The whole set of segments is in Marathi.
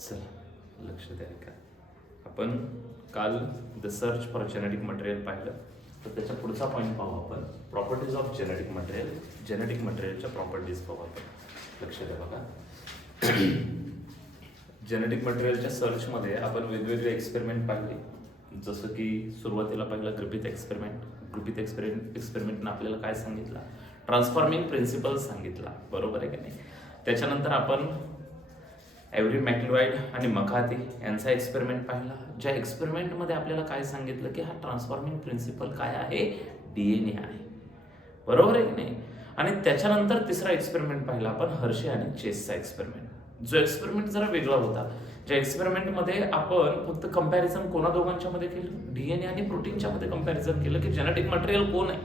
चला लक्ष द्या का आपण काल the search for genetic material पाहिलं, तर त्याच्या पुढचा पॉईंट पाहू आपण properties of genetic material. Genetic मटेरियलच्या प्रॉपर्टीज पाहू आपण. लक्ष द्या बघा. जेनेटिक मटेरियलच्या सर्चमध्ये आपण वेगवेगळे एक्सपेरिमेंट पाहिले, जसं की सुरुवातीला पहिला ग्रिफिथ एक्सपेरिमेंट. ग्रिफिथ एक्सपेरिमेंटनं आपल्याला काय सांगितलं? ट्रान्सफॉर्मिंग प्रिन्सिपल सांगितला, बरोबर आहे की नाही. त्याच्यानंतर आपण एव्हरी मॅक्लिऑइड आणि मकाती यांचा एक्सपेरिमेंट पाहिला, ज्या एक्सपेरिमेंटमध्ये आपल्याला काय सांगितलं की हा ट्रान्सफॉर्मिंग प्रिन्सिपल काय आहे? DNA आहे, बरोबर आहे की नाही. आणि त्याच्यानंतर तिसरा एक्सपेरिमेंट पाहिला आपण हर्शे आणि चेसचा एक्सपेरिमेंट. जो एक्सपेरिमेंट जरा वेगळा होता, ज्या एक्सपेरिमेंटमध्ये आपण फक्त कंपॅरिझन कोणा दोघांच्या मध्ये केलं? DNA आणि प्रोटीनच्या मध्ये कंपॅरिझन केलं की जेनेटिक मटेरियल कोण आहे,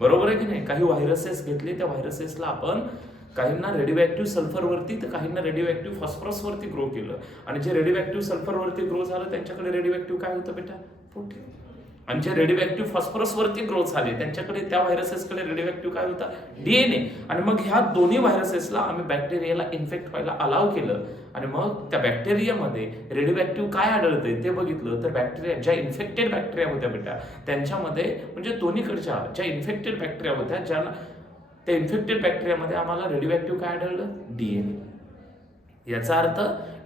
बरोबर आहे की नाही. काही व्हायरसेस घेतले, त्या व्हायरसेसला आपण काहींना रेडिओ ऍक्टिव्ह सल्फरवरती तर काहींना रेडिओ ऍक्टिव्ह फॉस्फरसवरती ग्रो केलं. आणि जे रेडिओ ऍक्टिव्ह सल्फरवरती ग्रो झालं त्यांच्याकडे रेडिओ ऍक्टिव्ह काय होतं बेटा? प्रोटीन. आणि जे रेडिओ ऍक्टिव्ह फॉस्फरसवरती ग्रो झाले त्यांच्याकडे, त्या व्हायरसेसकडे रेडिओ ऍक्टिव्ह काय होता? DNA. आणि मग ह्या दोन्ही व्हायरसेसला आम्ही बॅक्टेरियाला इन्फेक्ट व्हायला अलाव केलं आणि मग त्या बॅक्टेरियामध्ये रेडिओ ऍक्टिव्ह काय आढळतंय ते बघितलं. तर बॅक्टेरिया, ज्या इन्फेक्टेड बॅक्टेरिया होत्या बेटा, त्यांच्यामध्ये म्हणजे दोन्हीकडच्या ज्या इन्फेक्टेड बॅक्टेरिया होत्या, ज्यांना त्या इन्फेक्टेड बॅक्टेरियामध्ये आम्हाला रेडिओ ऍक्टिव्ह काय आढळलं? DNA. याचा अर्थ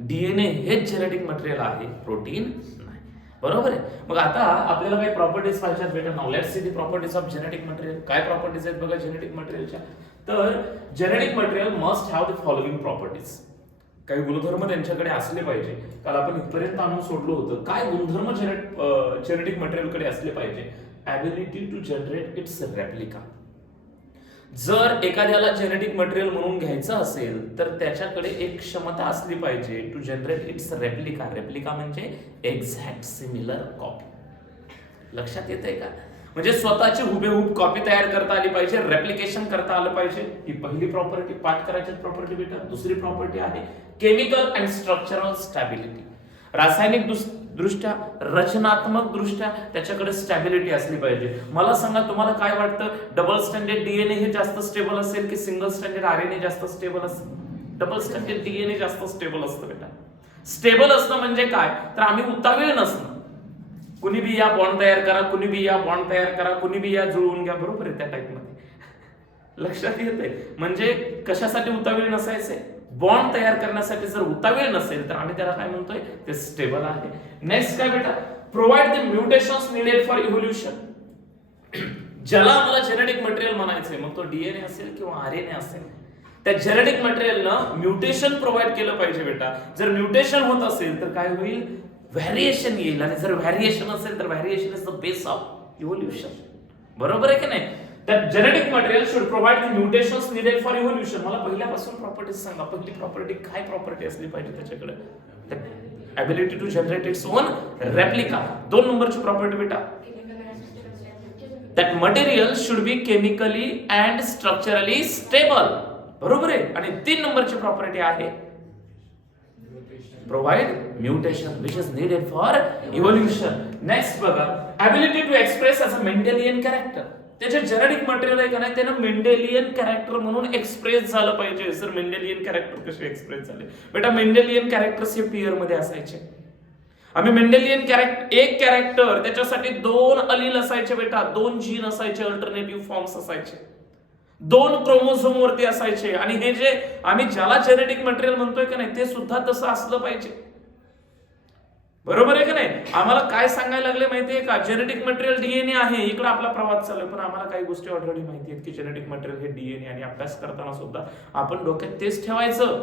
DNA हेच जेनेटिक मटेरियल आहे, प्रोटीन नाही, बरोबर आहे. मग आता आपल्याला काही प्रॉपर्टीज पाहिजेत बेटा. Now let's see the properties of genetic material. काय प्रॉपर्टीज आहेत बघा जेनेटिक मटेरियलच्या. तर genetic material must have the following properties. काही गुणधर्म त्यांच्याकडे असले पाहिजे. काल आपण इथपर्यंत आणून सोडलं होतं. काय गुणधर्म जेनेटिक मटेरियलकडे असले पाहिजे? Ability to generate its replica. जर एखाद्याला जेनेटिक मटेरियल म्हणून घ्यायचं असेल तर त्याच्याकडे एक क्षमता असली पाहिजे to generate its replica. Replica म्हणजे एक्झॅक्ट सिमिलर कॉपी. लक्षात येतंय का? म्हणजे स्वतःची हुबेहूब कॉपी तयार करता आली पाहिजे, रेप्लिकेशन करता आलं पाहिजे. ही पहिली प्रॉपर्टी, पाठ करायची प्रॉपर्टी बेटा. दुसरी प्रॉपर्टी आहे केमिकल अँड स्ट्रक्चरल स्टॅबिलिटी. रासायनिक दृष्ट्या, रचनात्मक दृष्ट्या त्याच्याकडे स्टॅबिलिटी असली पाहिजे. मला सांगा, तुम्हाला काय वाटतं, डबल स्टँडर्ड DNA हे जास्त स्टेबल असेल की सिंगल स्टँडर्ड RNA जास्त स्टेबल असेल? डबल स्टँडर्ड DNA जास्त स्टेबल असतं बेटा. स्टेबल असणं म्हणजे काय? तर आम्ही उतावीळ नसणं. कुणी बी या बॉन्ड तयार करा, कुणी बी या बॉन्ड तयार करा, कुणी बी या जुळवून घ्या, बरोबर आहे त्या टाईपमध्ये. लक्षात येते. म्हणजे कशासाठी उतावीळ नसायचे? बॉन्ड तयार करण्यासाठी. जर उतावीळ नसेल तर आम्ही त्याला काय म्हणतोय? ते स्टेबल आहे. नेक्स्ट काय बेटा? Provide the mutations needed for evolution. ज्याला आम्हाला जेनेटिक मटेरियल म्हणायचंय, मग तो DNA असेल किंवा RNA असेल, त्या जेनेटिक मटेरियलनं म्युटेशन प्रोव्हाइड केलं पाहिजे बेटा. जर म्युटेशन होत असेल तर काय होईल? व्हॅरिएशन येईल. आणि जर व्हॅरिएशन असेल तर variation is the base of evolution, बरोबर आहे की नाही. That genetic material should provide the mutations needed for evolution. मला पहिल्यापासून प्रॉपर्टीज सांगा. पहिली प्रॉपर्टी काय प्रॉपर्टी असली पाहिजे त्याच्याकडे? ability to generate its own replica. 2 नंबरची प्रॉपर्टी बेटा, that material should be chemically and structurally stable, बरोबर आहे. आणि 3 नंबरची प्रॉपर्टी आहे provide mutation which is needed for evolution. Next बघा, ability to express as a Mendelian character. त्याचे जेनेटिक मटेरियल आहे का नाही, त्यानं मेंडेलियन कॅरेक्टर म्हणून एक्सप्रेस झालं पाहिजे. सर मेंडेलियन कॅरेक्टर कसे एक्सप्रेस झाले बेटा? मेंडेलियन कॅरेक्टर्स हे पेअर मध्ये असायचे. आम्ही मेंडेलियन कॅरेक्टर, एक कॅरेक्टर त्याच्यासाठी 2 अलील असायचे बेटा, 2 जीन असायचे, अल्टरनेटिव्ह फॉर्म्स असायचे, 2 क्रोमोझोम वरती असायचे. आणि हे जे आम्ही ज्याला जेनेटिक मटेरियल म्हणतोय का नाही, ते सुद्धा तसं असलं पाहिजे, बरोबर आहे का नाही. आम्हाला काय सांगायला लागले माहितीये का? जेनेटिक मटेरियल DNA आहे. इकडे आपला प्रवास चालू आहे, पण आम्हाला काही गोष्टी ऑलरेडी माहिती आहेत की जेनेटिक मटेरियल हे DNA. आणि अभ्यास करताना सुद्धा आपण डोक्यात तेच ठेवायचं.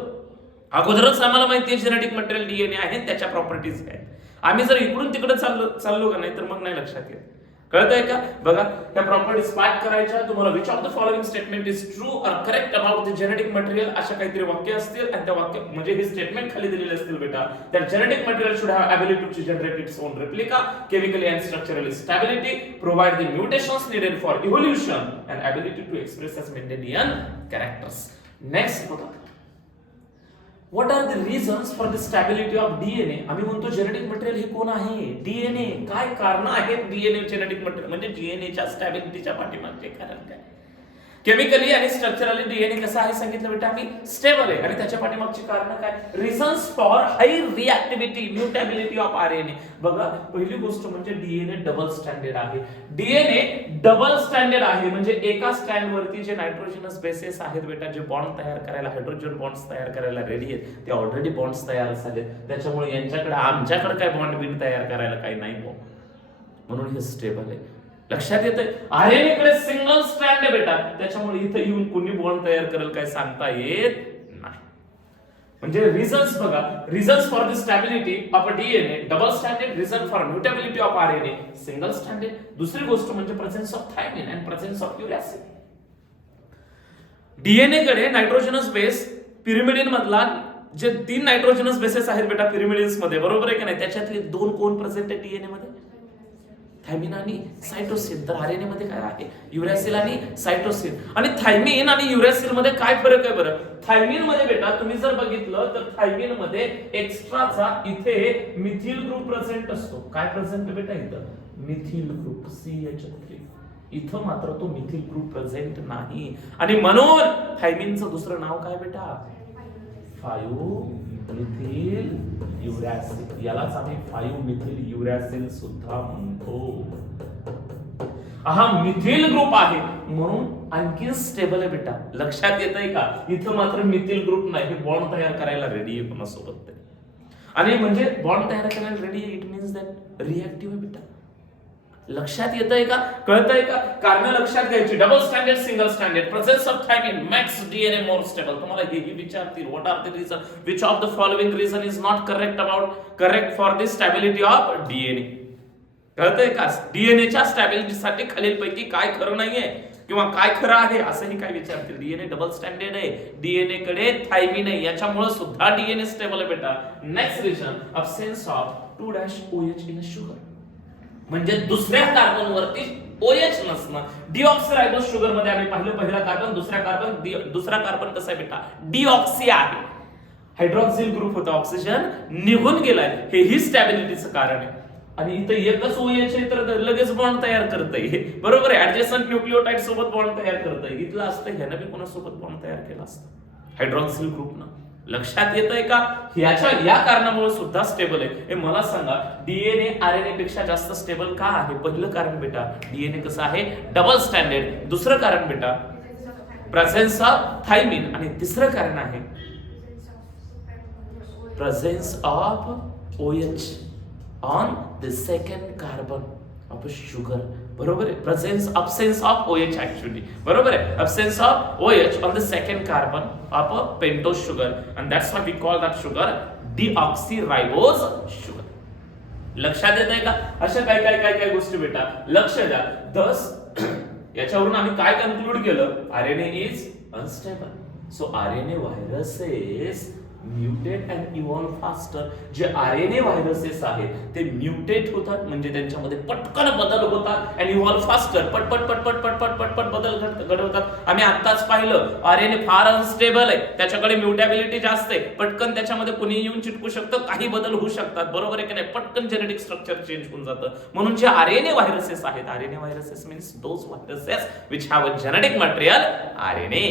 अगोदरच आम्हाला माहिती आहे जेनेटिक मटेरियल DNA आहे, त्याच्या प्रॉपर्टीज आहेत. आम्ही जर इकडून तिकडे चाललो का नाही तर मग नाही लक्षात येत. कळतंय का? बघा, त्या प्रॉपर्टीज पाठ करायच्या. तुम्हाला which of the following statement is true or correct about the genetic material, अशा काहीतरी वाक्य असतील आणि त्या वाक्य म्हणजे हे स्टेटमेंट खाली दिलेले असतील बेटा. त्या genetic material should have ability to generate its own replica, chemically and structurally stability, provide the mutations needed for evolution and ability to express as Mendelian characters. Next बघा, what are the reasons for the stability of DNA. आम्ही म्हणतो जेनेटिक मटेरियल हे कोण आहे? DNA. काय कारण आहेत DNA जेनेटिक मटेरियल म्हणजे DNAच्या स्टॅबिलिटीच्या पाठीमागचे कारण काय? केमिकली आणि स्ट्रक्चरली डीएनए कसं आहे सांगितलं बेटा आम्ही, स्टेबल आहे. आणि त्याच्या पाठीमागची कारण काय, reasons for high reactivity mutability of RNA. बघा पहिली गोष्ट म्हणजे डीएनए डबल स्टँडर्ड आहे. डीएनए डबल स्टँडर्ड आहे म्हणजे एका स्टँड वरती जे नायट्रोजनस बेसेस आहेत बेटा, जे बॉन्ड तयार करायला, हायड्रोजन बॉन्ड्स तयार करायला रेडी आहेत, ते ऑलरेडी बॉन्ड्स तयार झाले. त्याच्यामुळे यांच्याकडे आमच्याकडे काय बॉन्ड बिंड तयार करायला काही नाही, म्हणून हे स्टेबल आहे. लक्षात येतंय, आरएनए कडे सिंगल स्ट्रँड आहे बेटा, त्याच्यामुळे इथे येऊन कोणी बॉन्ड तयार करेल काय सांगता येत नाही. म्हणजे रिझन्स बघा, reasons for the stability of a DNA double standard, reason for mutability of RNA single standard. दुसरी गोष्ट म्हणजे presence of thymine and presence of uric acid. DNA कडे नायट्रोजनस बेस पिरिमिडिन मधला जे 3 नायट्रोजनस बेसेस आहेत बेटा पिरिमिडिन्स मध्ये, बरोबर आहे की नाही, त्याच्यातले 2 कोण प्रेझेंट आहे डीएनए मध्ये, थायमिन आणि सायटोसिन. तर आरएनए मध्ये काय आहे, युरॅसिल आणि सायटोसिन. आणि थायमिन आणि युरॅसिल मध्ये काय फरक आहे बरं, थायमिन मध्ये बेटा तुम्ही जर बघितलं तर थायमिन मध्ये एक्स्ट्राचा इथे मिथिल ग्रुप प्रेझेंट असतो. काय प्रेझेंट आहे बेटा इथं, मिथिल ग्रुप CH3. इथं मात्र तो मिथिल ग्रुप प्रेझेंट नाही. आणि म्हणून थायमिनचं दुसरं नाव काय बेटा, 5-मिथिल युरॅसिल. यालाच आम्ही 5-मिथिल युरॅसिल सुद्धा म्हणतो. हा मिथिल ग्रुप आहे म्हणून आणखी स्टेबल आहे बेटा. लक्षात येतंय का, इथं मात्र मिथिल ग्रुप नाही, बॉन्ड तयार करायला रेडी आहे कोणासोबत तरी. आणि म्हणजे बॉन्ड तयार करायला रेडी आहे, इट मीन्स दॅट रिएक्टिव्ह आहे बेटा. लक्षात येतंय का, कळतंय का, कारण लक्षात घ्यायची. Double standard, single standard, presence of thymine makes DNA more stable. तुम्हाला हेही विचारतील, what are the reason, which of the following reason is not correct for the stability of DNA. कळतंय का, डीएनएच्या स्टॅबिलिटीसाठी खालीलपैकी काय खरं नाहीये किंवा काय खरं आहे असंही काय विचारतील. डीएनए डबल स्टँडर्ड आहे, डीएनए कडे थायमिन आहे, याच्यामुळे सुद्धा डीएनए स्टेबल आहे बेटा. Next reason, absence of 2' in sugar. म्हणजे दुसऱ्या कार्बन वरती OH नसणं. डिऑक्सिरायबोज शुगर मध्ये आम्ही पाहिलं, पहिला कार्बन, दुसरा कार्बन कसा आहे बेटा, डिऑक्सी आहे. हायड्रॉक्सिल ग्रुप होता, ऑक्सिजन निघून गेलाय, हेही स्टॅबिलिटीचं कारण आहे. आणि इथं एकच OH आहे तर लगेच बॉन्ड तयार करतंय, बरोबर आहे, ऍडजस्टंट न्यूक्लियोटाइड सोबत बॉन्ड तयार करतंय. इथलं असतं ह्यानं बी कोणासोबत बॉन्ड तयार केला असतं, हायड्रॉक्सिल ग्रुपनं. लक्षात येतंय का, या कारणामुळे सुद्धा स्टेबल आहे. हे मला सांगा, डीएनए आरएनए पेक्षा जास्त स्टेबल का आहे? पहिलं कारण बेटा, डीएनए कसं आहे, डबल स्टँडर्ड. दुसरं कारण बेटा, प्रेझेन्स ऑफ थायमिन. आणि तिसरं कारण आहे presence of OH on the second carbon of sugar. बरोबर आहे, absence of OH actually, बरोबर आहे, absence of OH on the second carbon of a pentose sugar, and that's why we call that sugar deoxyribose sugar. लक्षात येत आहे का, अशा काय गोष्टी बेटा लक्ष द्या. दस याच्यावरून आम्ही काय कन्क्लूड केलं, RNA is unstable. So RNA viruses mutate and evolve faster. जे आरएनए व्हायरसेस आहेत ते म्युटेट होतात, म्हणजे त्यांच्यामध्ये पटकन बदल होतात, आणि इव्हॉल्व फास्टर, पटपट बदल घडवतात. आम्ही आत्ताच पाहिलं, आरएनए फार अनस्टेबल आहे, त्याच्याकडे म्युटेबिलिटी जास्त आहे, पटकन त्याच्यामध्ये कुणी येऊन चिटकू शकतं, काही बदल होऊ शकतात, बरोबर आहे की नाही, पटकन जेनेटिक स्ट्रक्चर चेंज होऊन जातं. म्हणून जे आरएनए व्हायरसेस आहेत, RNA viruses means those viruses which have a genetic material RNA.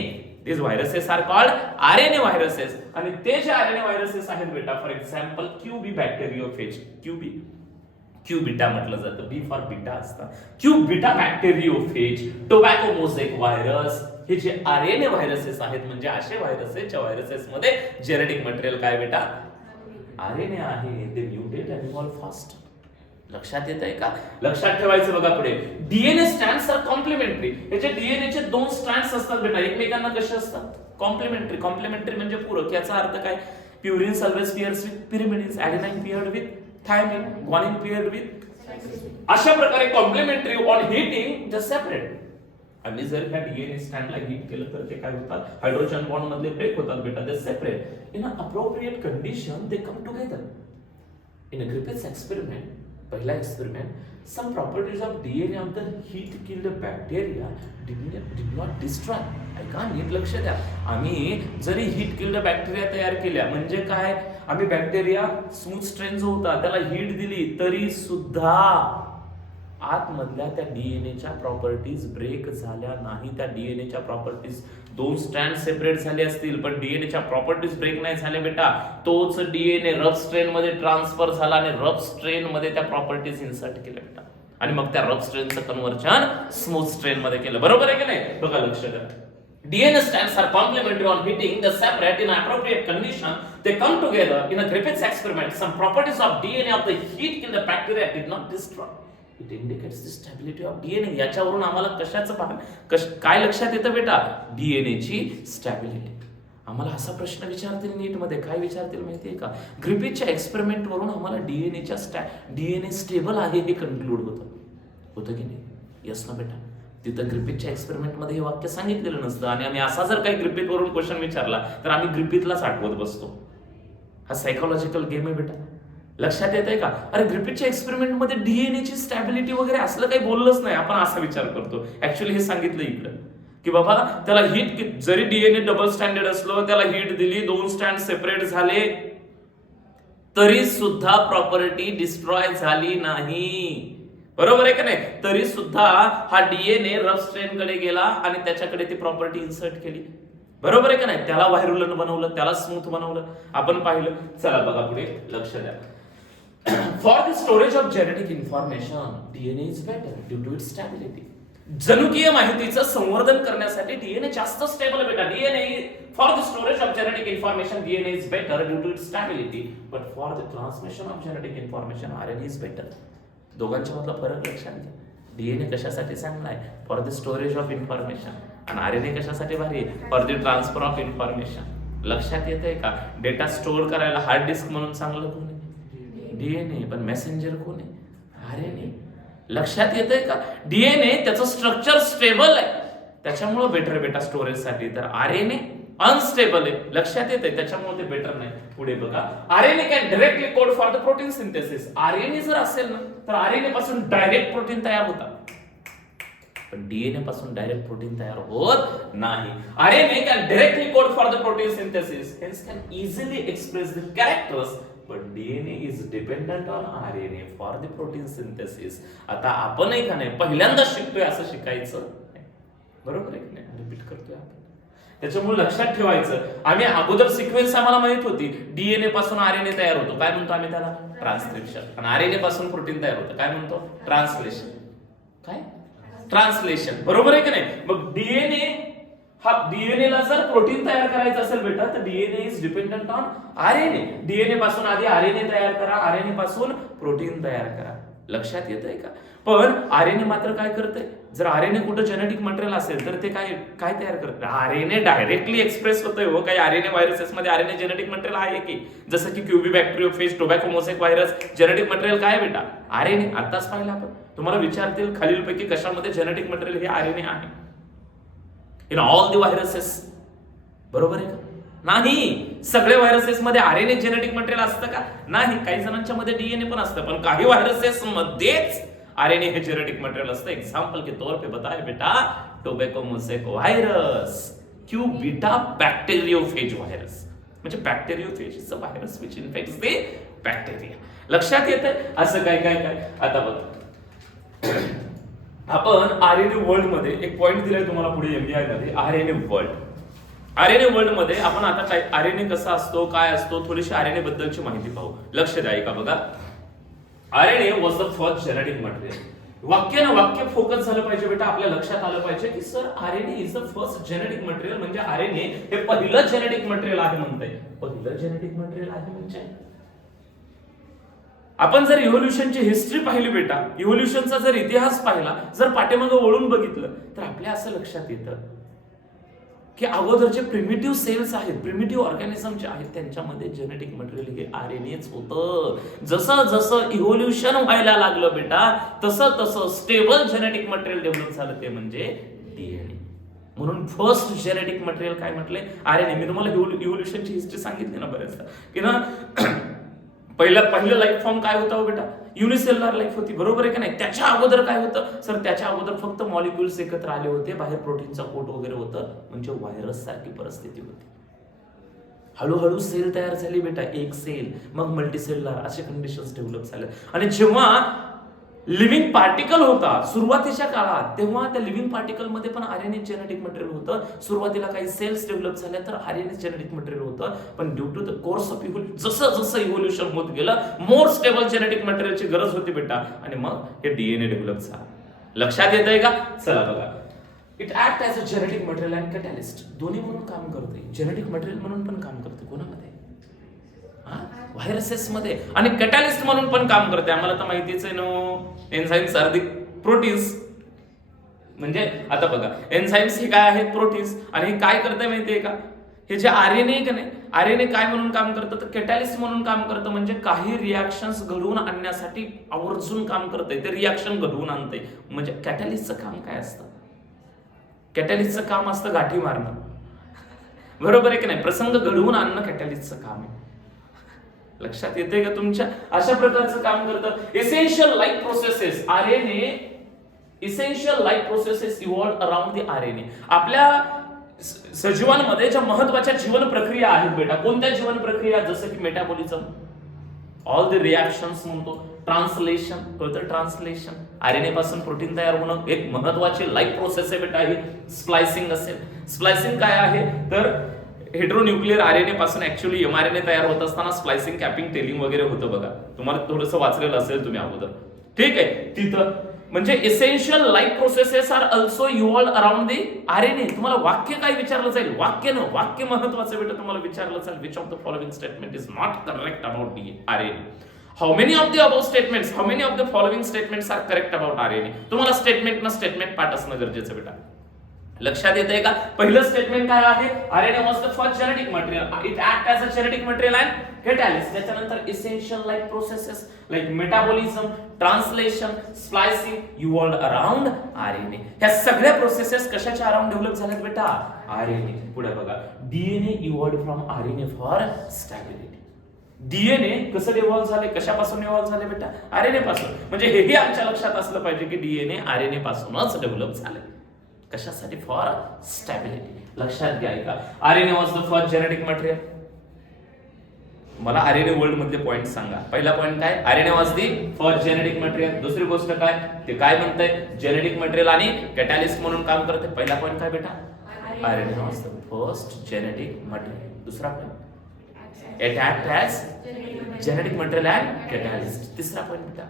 These viruses are called RNA viruses. आणि ते जे RNA viruses आहेत बेटा, for example QB bacteriophage, Q beta म्हटलं जातं, बी फॉर बीटा असतं. Q beta bacteriophage, tobacco mosaic virus, हे जे आरएनए व्हायरसेस आहेत, म्हणजे असे व्हायरसेस ज्या व्हायरसेस मध्ये जेनेटिक मटेरियल काय बेटा, आरएनए आहे, ते म्युटेट अँड इव्हॉल्व फास्ट. लक्षात येत आहे का, लक्षात ठेवायचं. बघा पुढे, डीएनए स्ट्रँड्स आर कॉम्प्लिमेंटरी. याचे डीएनए चे 2 स्ट्रँड्स असतात बेटा, एकमेकांना कसे असतात, कॉम्प्लिमेंटरी. कॉम्प्लिमेंटरी म्हणजे पूरक. याचा अर्थ काय, purine always pairs with pyrimidines, adenine paired with thymine, guanine paired with. अशा प्रकारे complementary on heating the separate. आणि जर ह्या डीएनए स्ट्रँडला हिट केलं तर ते काय होतात, हायड्रोजन बॉन्ड मधले ब्रेक होतात बेटा, they separate. In a appropriate condition they come together. In a Griffith's experiment, पहिला experiment, some properties of DNA of the heat killed bacteria did not destroy. ऐका नीट लक्ष द्या. आम्ही जरी हीट किल्ड बॅक्टेरिया तयार केल्या, म्हणजे काय, आम्ही बॅक्टेरिया स्मूथ स्ट्रेन जो होता त्याला हीट दिली, तरी सुद्धा आतमधल्या त्या डीएनएच्या प्रॉपर्टीज ब्रेक झाल्या नाही. त्या डीएनएच्या प्रॉपर्टीज 2 स्ट्रँड सेपरेट झाले असतील पण डीएनएच्या प्रॉपर्टीज ब्रेक नाही झाल्या बेटा. तोच डीएनए रफ स्ट्रेन मध्ये ट्रान्सफर झाला आणि रफ स्ट्रेन मध्ये त्या प्रॉपर्टीज इन्सर्ट केल्या बेटा आणि मग त्या रफ स्ट्रेनचं कन्व्हर्जन स्मूथ स्ट्रेन मध्ये केलं. बरोबर आहे की नाही? बघा लक्ष द्या. DNA strands are complementary on hitting the separate in appropriate condition. They come together in a Griffith's experiment. Some properties of DNA of the heat kill the bacteria did not destroy. It indicates the stability of DNA. याच्यावरून आम्हाला कशाचं काय लक्षात येतं बेटा? DNA ची स्टॅबिलिटी. आम्हाला असा प्रश्न विचारतील नीट मध्ये, काय विचारतील माहितीये का? ग्रिफिथच्या एक्सपेरिमेंट वरून आम्हाला डीएनए स्टेबल आहे हे कन्क्लूड होतं की नाही? यस ना बेटा? तिथं ग्रिफिथच्या एक्सपेरिमेंट मध्ये हे वाक्य सांगितलेलं नसतं आणि आम्ही असा जर काही ग्रिफिथ वरून क्वेश्चन विचारला तर आम्ही ग्रिफिथलाच आठवत बसतो. हा सायकोलॉजिकल गेम आहे बेटा. लक्षात येत आहे का? अरे ग्रिफिथच्या एक्सपेरिमेंट मध्ये डीएनएची स्टॅबिलिटी वगैरे असलं काही बोललंच नाही. आपण असा विचार करतो. ऍक्च्युअली हे सांगितलं इकडं की बाबा त्याला हीट, जरी डीएनए डबल स्टँडर्ड असलो त्याला हीट दिली, 2 स्टँड सेपरेट झाले तरी सुद्धा प्रॉपर्टी डिस्ट्रॉय झाली नाही. बरोबर आहे का नाही? तरी सुद्धा हा डीएनए रफ स्ट्रेन कडे गेला आणि त्याच्याकडे ती प्रॉपर्टी इन्सर्ट केली. बरोबर आहे का नाही? त्याला व्हायरुलंट बनवलं, त्याला स्मूथ बनवलं. आपण पाहिलं. चला बघा पुढे लक्ष द्या. For the storage of genetic information DNA is better due to its stability. जनुकीय माहितीचं संवर्धन करण्यासाठी डीएनए जास्त स्टेबल बेटा. DNA for the storage of genetic information DNA is better due to its stability, but for the transmission of genetic information RNA is better. दोघांच्या मधला फरक लक्षात घ्या. डीएनए कशासाठी चांगला आहे? For the storage of information. आणि आरएनए कशासाठी भारी आहे? For the transfer of information. लक्षात येतंय का? डेटा स्टोअर करायला हार्ड डिस्क म्हणून चांगलं कोण आहे? डीएनए. पण मेसेंजर कोण आहे? आरएनए. लक्षात येतंय का? डीएनए त्याचं स्ट्रक्चर स्टेबल आहे त्याच्यामुळे बेटर बेटा स्टोरेजसाठी. तर आरएनए अनस्टेबल आहे. लक्षात येतंय त्याच्यामुळे ते बेटर नाही. पुढे बघा. RNA can directly code for the protein synthesis. RNA जर असेल ना तर आरएनए पासून डायरेक्ट प्रोटीन तयार होतात पण डीएनए पासून डायरेक्ट प्रोटीन तयार होत नाही. RNA can directly code for the protein synthesis, hence can easily express the characters, but DNA is dependent on RNA for the protein synthesis. आता आपणही का नाही पहिल्यांदा शिकतोय असं शिकायचं नाही. बरोबर आहे की नाही? रिपीट करतोय आपण. त्याच्यामुळे लक्षात ठेवायचं. आम्ही अगोदर सिक्वेन्स आम्हाला माहित होती. डीएनए पासून आरएनए तयार होतो. काय म्हणतो आम्ही त्याला? ट्रान्सक्रिप्शन. आणि आरएनए पासून प्रोटीन तयार होतं. काय म्हणतो? ट्रान्सलेशन. काय? ट्रान्सलेशन. बरोबर आहे की नाही? मग डीएनए ला जर प्रोटीन तयार करायचं असेल बेटा तर DNA is dependent on RNA. DNA पासून आधी आरएनए तयार करा, आरएनए पासून प्रोटीन तयार करा. लक्षात येतंय का? पण आरएनए मात्र काय करते? जर आरएनए कुठं जेनेटिक मटेरियल असेल तर ते काय तयार करते? आरएनए डायरेक्टली एक्सप्रेस होतोय हो. काही आरएनए व्हायरसेस मध्ये आरएनए जेनेटिक मटेरियल आहे की? जसं की QB bacteriophage, tobacco mosaic virus, genetic material काय बेटा? आरएनए. आताच पाहिलं आपण. तुम्हाला विचारतील खालीलपैकी कशामध्ये जेनेटिक मटेरियल हे आरएनए आहे? In all the viruses. बरोबर आहे का? नाही. सगळे व्हायरसेस मध्ये आरएनए जेनेटिक मटेरियल असतं का? नाही. काही जणांच्या मध्ये डीएनए पण असतं पण काही व्हायरसेस मध्येच आरएनए हे जेनेटिक मटेरियल असतं. एग्जांपल के तौर पे बताए बेटा tobacco mosaic virus, Q beta bacteriophage virus. म्हणजे bacteriophage is a virus which infects the bacteria. लक्षात येतंय? असं काय आता बघ. आपण आरएनए वर्ल्ड मध्ये एक पॉइंट दिलाय तुम्हाला पुढे एमबीआय मध्ये. RNA world. आरएनए वर्ल्ड मध्ये आपण आता काय आरएनए कसा असतो, काय असतो, थोडीशी आरएनए बद्दलची माहिती पाहू. लक्ष द्या का बघा. RNA was the first genetic material. वाक्य फोकस झालं पाहिजे बेटा. आपल्या लक्षात आलं पाहिजे की sir RNA is the first genetic material. म्हणजे आरएनए हे पहिलं जेनेटिक मटेरियल आहे म्हणताय. पहिलं जेनेटिक मटेरियल आहे म्हणजे आपण जर इव्होल्युशनची हिस्ट्री पाहिली बेटा, इव्होल्युशनचा जर इतिहास पाहिला, जर पाठीमागे वळून बघितलं तर आपल्या असं लक्षात येतं की अगोदर जे प्रिमिटिव्ह सेल्स आहेत, प्रिमिटिव्ह ऑर्गॅनिझम जे आहेत त्यांच्यामध्ये जेनेटिक मटेरियल हे आरएनएच होतं. जसं जसं इव्होल्युशन व्हायला लागलं बेटा तसं तसं स्टेबल जेनेटिक मटेरियल डेव्हलप झालं ते म्हणजे डीएनए. म्हणून फर्स्ट जेनेटिक मटेरियल काय म्हटलंय? आरएनए. मी तुम्हाला इव्होल्युशनची हिस्ट्री सांगितली ना बऱ्याचदा की ना पहिलं लाईफ फॉर्म काय होता हो बेटा? युनिसेल्युलर लाईफ होती. बरोबर आहे का नाही? त्याच्या अगोदर काय होतं? सर त्याच्या अगोदर फक्त मॉलिक्युल्स एकत्र आले होते, बाहेर प्रोटीनचा कोट वगैरे होतं, म्हणजे व्हायरस सारखी परिस्थिती होती. हळूहळू सेल तयार झाली बेटा, एक सेल, मग मल्टीसेल्युलर, असे कंडिशन्स डेव्हलप झाले. आणि जेव्हा लिव्हिंग पार्टिकल होता सुरुवातीच्या काळात, तेव्हा त्या लिव्हिंग पार्टिकल मध्ये पण आरएनए जेनेटिक मटेरियल होतं. सुरुवातीला काही सेल्स डेव्हलप झाल्या तर आरएनए जेनेटिक मटेरियल होतं, पण due to the course of जसं जसं इव्होल्युशन होत गेलं मोर स्टेबल जेनेटिक मटेरियलची गरज होती बेटा, आणि मग हे डीएनए डेव्हलप झालं. लक्षात येतंय का? चला बघा, it act as a genetic material and catalyst. दोन्ही म्हणून काम करते, जेनेटिक मटेरियल म्हणून पण काम करते. कोणामध्ये? व्हायरसेस मध्ये. आणि कॅटॅलिस्ट म्हणून पण काम करते. आम्हाला तर माहितीच आहे know, enzymes are the proteins. म्हणजे आता बघा, एन्झाईम्स हे काय आहेत? प्रोटीन्स. आणि हे काय करते माहितीये का? हे जे आरएनए का नाही, आरएनए काय म्हणून काम करतं? तर कॅटॅलिस्ट म्हणून काम करतं. म्हणजे काही रिॲक्शन्स घडवून आणण्यासाठी आवर्जून काम करतंय, ते रिॲक्शन घडवून आणतंय. म्हणजे कॅटॅलिस्टचं काम काय असतं? कॅटॅलिस्टचं काम असतं गाठी मारणं. बरोबर आहे की नाही? प्रसंग घडवून आणणं कॅटॅलिस्टचं काम आहे. लक्षात येते का तुमच्या? अशा प्रकारचं काम करतं. Essential life processes, RNA essential life processes evolve around the RNA. आपल्या सजीवांमध्ये ज्या महत्वाच्या जीवन प्रक्रिया आहेत बेटा, कोणत्या जीवन प्रक्रिया? जसं की मेटाबॉलिझम, ऑल द रिॲक्शन्स म्हणतो, ट्रान्सलेशन, कळतं? ट्रान्सलेशन, आरएनए पासून प्रोटीन तयार होणं एक महत्वाची लाईफ प्रोसेस आहे बेटा ही. स्प्लायसिंग असेल, स्प्लायसिंग काय आहे? तर हेट्रोन्यूक्लियर आरएनए पासून ऍक्च्युअली एमआरएनए तयार होत असताना स्प्लायसिंग, कॅपिंग, टेलिंग वगैरे होतं बघा. तुम्हाला थोडंसं वाचलेलं असेल तुम्ही अगोदर, ठीक आहे? तिथं म्हणजे essential life processes are also evolve around the RNA. तुम्हाला वाक्य काय विचारलं जाईल? वाक्य न वाक्य महत्वाचं बेटा. तुम्हाला विचारलं जाईल which of the following statement is not correct about the RNA. How many of the about statements, how many of the following statements are correct about RNA. तुम्हाला स्टेटमेंट ना स्टेटमेंट पार्ट असणं गरजेचं बेटा. लक्षात येतंय का? पहिलं स्टेटमेंट काय आहे? RNA was the first genetic material, it act as a genetic material and catalyst. त्याच्यानंतर essential life processes like metabolism, translation, splicing evolve around RNA. ह्या सगळ्या प्रोसेसेस कशाच्या अराउंड डेव्हलप झाल्यात बेटा? आरएनए. पुढे बघा, DNA evolve from RNA for stability. DNA कसं इव्हॉल्व झाले? कशापासून इव्हॉल्व झाले बेटा? आरएनए पासून. म्हणजे हेही आमच्या लक्षात असलं पाहिजे की डीएनए आरएनए पासूनच डेव्हलप झाले. कशासाठी? For stability. लक्षात घ्या का? RNA was the first genetic material. मला आरएनए वर्ल्ड मधले पॉइंट सांगा. पहिला पॉइंट काय? RNA was the first genetic material. दुसरी गोष्ट काय? ते काय म्हणतंय? जेनेटिक मटेरियल आणि कॅटॅलिस्ट म्हणून काम करते. पहिला पॉइंट काय बेटा? RNA was the first genetic material. दुसरा point, it act as genetic material and catalyst. तिसरा पॉइंट बेटा,